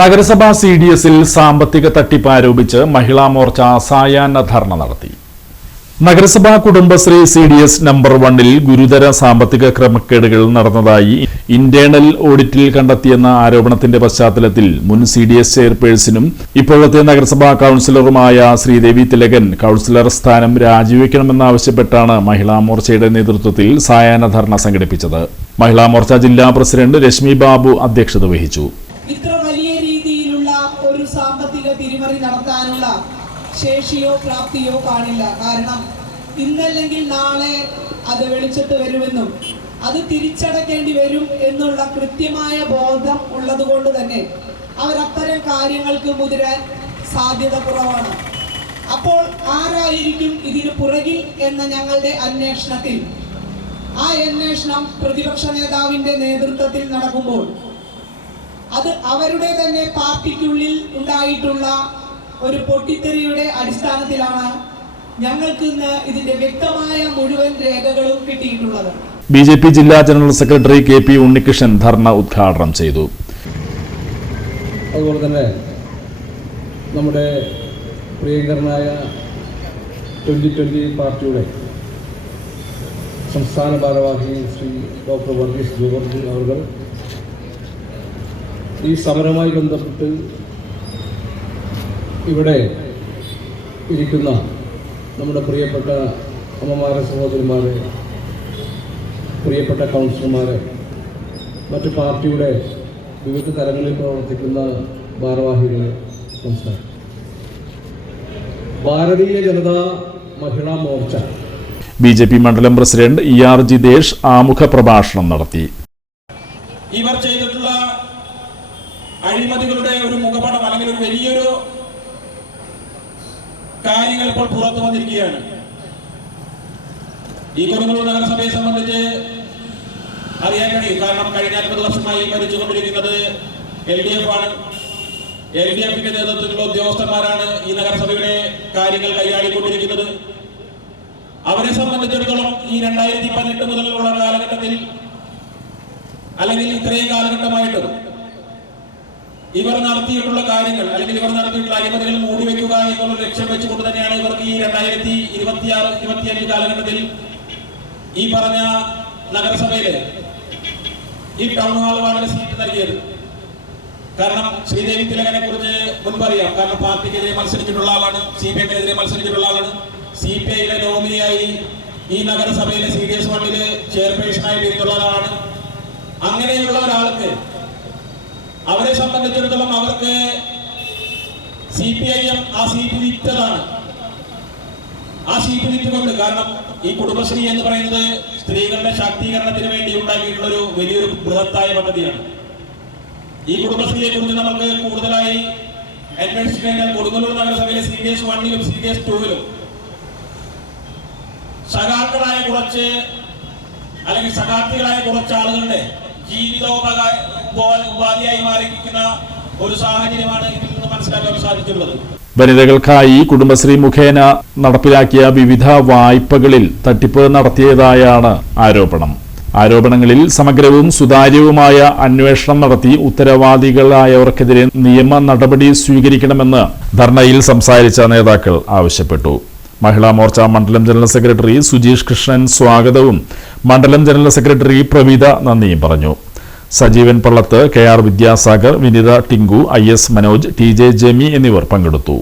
നഗരസഭാ CDSൽ സാമ്പത്തിക തട്ടിപ്പ് ആരോപിച്ച് മഹിളാ മോർച്ച സായാഹ്ന ധർണ നടത്തി. നഗരസഭാ കുടുംബശ്രീ CDS നമ്പർ 1ൽ ഗുരുതര സാമ്പത്തിക ക്രമക്കേടുകൾ നടന്നതായി ഇന്റേണൽ ഓഡിറ്റിൽ കണ്ടെത്തിയെന്ന ആരോപണത്തിന്റെ പശ്ചാത്തലത്തിൽ മുൻ CDS ചെയർപേഴ്സണും ഇപ്പോഴത്തെ നഗരസഭാ കൌൺസിലറുമായ ശ്രീദേവി തിലകൻ കൌൺസിലർ സ്ഥാനം രാജിവെക്കണമെന്നാവശ്യപ്പെട്ടാണ് മഹിളാ മോർച്ചയുടെ നേതൃത്വത്തിൽ സായാഹ്ന ധർണ സംഘടിപ്പിച്ചത്. മഹിളാ മോർച്ച ജില്ലാ പ്രസിഡന്റ് രശ്മി ബാബു അധ്യക്ഷത വഹിച്ചു. ഒരു സാമ്പത്തിക തിരിമറി നടത്താനുള്ള ശേഷിയോ പ്രാപ്തിയോ കാണില്ല. കാരണം ഇന്നല്ലെങ്കിൽ നാളെ അത് വെളിച്ചത്ത് വരുമെന്നും അത് തിരിച്ചടക്കേണ്ടി വരും എന്നുള്ള കൃത്യമായ ബോധം ഉള്ളതുകൊണ്ട് തന്നെ അവരത്തരം കാര്യങ്ങൾക്ക് മുതിരാൻ സാധ്യത കുറവാണ്. അപ്പോൾ ആരായിരിക്കും ഇതിന് പുറകിൽ എന്ന ഞങ്ങളുടെ അന്വേഷണത്തിൽ ആ അന്വേഷണം പ്രതിപക്ഷ നേതാവിന്റെ നേതൃത്വത്തിൽ നടക്കുമ്പോൾ അത് അവരുടെ തന്നെ പാർട്ടിക്കുള്ളിൽ ഉണ്ടായിട്ടുള്ള ഒരു പൊട്ടിത്തെറിയുടെ അടിസ്ഥാനത്തിലാണ് ഞങ്ങൾക്ക് ഇന്ന് ഇതിന്റെ വ്യക്തമായ മുഴുവൻ രേഖകളും കിട്ടിയിട്ടുള്ളത്. BJP ജില്ലാ ജനറൽ സെക്രട്ടറി KP ഉണ്ണികൃഷ്ണൻ ധർണ ഉദ്ഘാടനം ചെയ്തു. അതുപോലെ തന്നെ നമ്മുടെ പ്രിയങ്കരനായ 2020 പാർട്ടിയുടെ സംസ്ഥാന ഭാരവാഹി ശ്രീ ഡോക്ടർ വർഗീസ് ജോർജ് അവർ ഈ സമരവുമായി ബന്ധപ്പെട്ട് ഇവിടെ ഇരിക്കുന്ന നമ്മുടെ പ്രിയപ്പെട്ട അമ്മമാരെ, സഹോദരിമാരെ, പ്രിയപ്പെട്ട കൗൺസിലർമാരെ, മറ്റു പാർട്ടിയുടെ വിവിധ തലങ്ങളിൽ പ്രവർത്തിക്കുന്ന ഭാരവാഹികളെ നമസ്കാരം. ഭാരതീയ ജനതാ മഹിളാ മോർച്ച BJP മണ്ഡലം പ്രസിഡന്റ് ER ജിതേഷ് ആമുഖ പ്രഭാഷണം നടത്തി. ഇവർ ചെയ്തിട്ടുള്ള അഴിമതികളുടെ ഒരു മുഖപടം അല്ലെങ്കിൽ ഒരു വലിയൊരു കാര്യങ്ങൾ ഇപ്പോൾ പുറത്തു വന്നിരിക്കുകയാണ്. ഈ കൊടുങ്ങല്ലൂർ നഗരസഭയെ സംബന്ധിച്ച് അറിയാൻ കഴിയും. കാരണം കഴിഞ്ഞ 50 വർഷമായി ഭരിച്ചുകൊണ്ടിരിക്കുന്നത് LDF ആണ്. LDFന്റെ നേതൃത്വത്തിലുള്ള ഉദ്യോഗസ്ഥന്മാരാണ് ഈ നഗരസഭയുടെ കാര്യങ്ങൾ കൈയാളിക്കൊണ്ടിരിക്കുന്നത്. അവരെ സംബന്ധിച്ചിടത്തോളം ഈ 2018 മുതലുള്ള കാലഘട്ടത്തിൽ അല്ലെങ്കിൽ ഇത്രയും കാലഘട്ടമായിട്ടും ഇവർ നടത്തിയിട്ടുള്ള കാര്യങ്ങൾ അല്ലെങ്കിൽ ഇവർ നടത്തിയിട്ടുള്ള അഴിമതികൾ മൂടിവെക്കുക എന്നുള്ള ലക്ഷ്യം വെച്ചുകൊണ്ട് തന്നെയാണ് ഇവർക്ക് ഈ 2026-25 കാലഘട്ടത്തിൽ ഈ പറഞ്ഞ നഗരസഭയില് ഈ ടൗൺ ഹാൾ വാർഡിലെ സീറ്റ് നൽകിയത്. കാരണം ശ്രീദേവി തിലകനെ കുറിച്ച് മുൻപറിയാം. കാരണം പാർട്ടിക്കെതിരെ മത്സരിച്ചിട്ടുള്ള ആളാണ്, CPI-ക്കെതിരെ മത്സരിച്ചിട്ടുള്ള ആളാണ്. CPI-യിലെ നോമിനിയായി ഈ നഗരസഭയിലെ CDS 1-ല് ചെയർപേഴ്സണായി ഇരുന്നുള്ള ആളാണ്. അങ്ങനെയുള്ള ഒരാൾക്ക് അവരെ സംബന്ധിച്ചിടത്തോളം അവർക്ക് CPIM ആ സീറ്റ് വിറ്റതാണ്. ആ സീറ്റ് വിറ്റുകൊണ്ട്, കാരണം ഈ കുടുംബശ്രീ എന്ന് പറയുന്നത് സ്ത്രീകളുടെ ശാക്തീകരണത്തിന് വേണ്ടി ഉണ്ടാക്കിയിട്ടുള്ള ഒരു വലിയൊരു ബൃഹത്തായ പദ്ധതിയാണ്. ഈ കുടുംബശ്രീയെ കുറിച്ച് നമുക്ക് കൂടുതലായി അന്വേഷിച്ചു കഴിഞ്ഞാൽ കൊടുങ്ങല്ലൂർ നഗരസഭയിലെ CDS 1-ലും CDS 2-ലും സഖാക്കളായ കുറച്ച് അല്ലെങ്കിൽ സഖാർത്ഥികളായ കുറച്ച് ആളുകളുടെ ജീവിതോപാധിയായി മാറിയിരിക്കുന്ന ഒരു സാഹചര്യമാണ് ഇതിൽ നിന്ന് മനസ്സിലാക്കാൻ സാധിച്ചിട്ടുള്ളത്. വനിതകൾക്കായി കുടുംബശ്രീ മുഖേന നടപ്പിലാക്കിയ വിവിധ വായ്പകളിൽ തട്ടിപ്പ് നടത്തിയതായാണ് ആരോപണങ്ങളിൽ സമഗ്രവും സുതാര്യവുമായ അന്വേഷണം നടത്തി ഉത്തരവാദികളായവർക്കെതിരെ നിയമ നടപടി സ്വീകരിക്കണമെന്ന് ധർണയിൽ സംസാരിച്ച നേതാക്കൾ ആവശ്യപ്പെട്ടു. മഹിളാ മോർച്ച മണ്ഡലം ജനറൽ സെക്രട്ടറി സുജീഷ് കൃഷ്ണൻ സ്വാഗതവും മണ്ഡലം ജനറൽ സെക്രട്ടറി പ്രവീത നന്ദിയും പറഞ്ഞു. Sajeevan Pallath, KR Vidyasagar, Vinitha Tinku, IS Manoj, TJ Jemy എന്നിവർ പങ്കെടുത്തു.